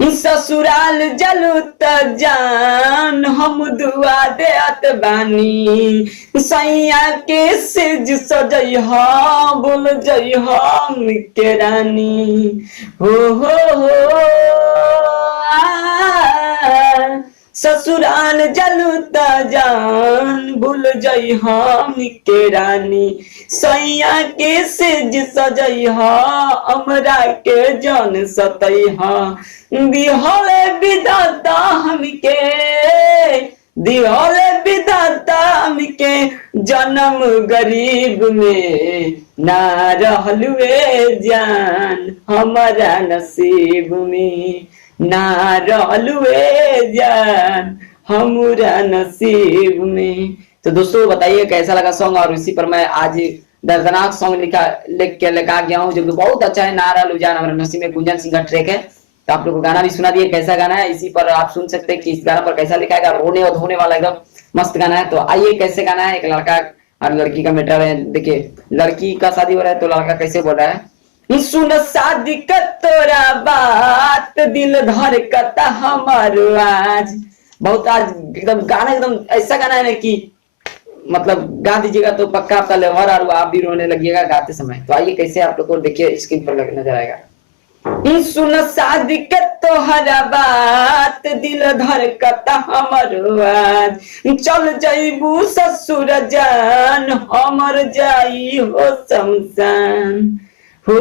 ससुराल जलू त जान हम दुआ देत बानी, सैया के सिज सजई हा बोल जई हम के रानी। हो ससुराल जलू त जान भूल जई हम के रानी, सैया के सिज सजई हा हमरा के जान सतई हा। दिहले विधाता हमके, दिहले विधाता हमके जन्म गरीब में, ना रहलुए जान हमारा नसीब में, ना रहलुए जान हमारा नसीब में। तो दोस्तों बताइए कैसा लगा सॉन्ग, और इसी पर मैं आज दर्दनाक सॉन्ग लिख के लेकर गया हूँ जो कि बहुत अच्छा है। ना रहलू जान हमारा नसीब में गुंजन सिंह का ट्रैक है। तो आप लोग को गाना भी सुना दिए कैसा गाना है, इसी पर आप सुन सकते हैं कि इस गाना पर कैसा लिखा है। रोने और धोने वाला एकदम मस्त गाना है। तो आइए कैसे गाना है, एक लड़का और लड़की का मैटर है। देखिए लड़की का शादी हो रहा है तो लड़का कैसे बोल रहा है, सुन शादी का तोरा बात दिल धड़कता हमारो आज। बहुत आज एकदम गाना एकदम ऐसा गाना है ना कि मतलब गा दीजिएगा तो पक्का आपका लेवर और आप भी रोने लगिएगा गाते समय। तो आइए कैसे आप लोग को देखिए स्क्रीन पर नजर आएगा। सुन शादी के तोहरा बात दिल धड़कता हमरो आज, चल जइबू ससुर जान हमर जाई हो शमशान। हो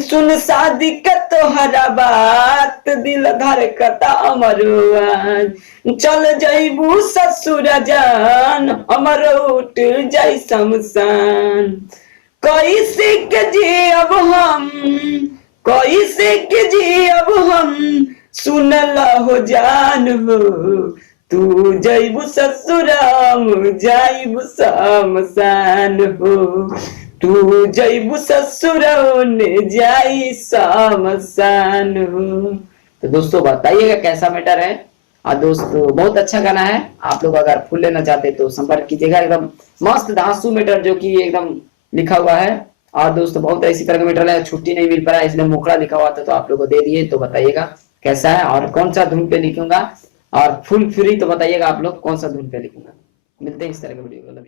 सुन शादी के तोहरा बात दिल धड़कता हमरो आज, चल जइबू ससुर जान हमर उठ जाई शमशान। कैसे के जियब हम, कैसे के जियब हम सुनल हो जान हो, तू जइबू ससुराम जाइबू शमशान हो, तू जइबू ससुरौन जाई शमशान हो। तो दोस्तों बताइएगा कैसा मैटर है। और दोस्तों बहुत अच्छा गाना है, आप लोग अगर फुल लेना चाहते तो संपर्क कीजिएगा। एकदम मस्त धांसू मैटर जो कि एकदम लिखा हुआ है। और दोस्तों बहुत ऐसी तरह का मैटर है, छुट्टी नहीं मिल पा रहा है इसलिए मुखड़ा लिखा हुआ था तो आप लोग को दे दिए। तो बताइएगा कैसा है और कौन सा धुन पे लिखूंगा, और फुल फ्री तो बताइएगा आप लोग कौन सा धुन पे लिखूंगा। मिलते हैं इस तरह के वीडियो।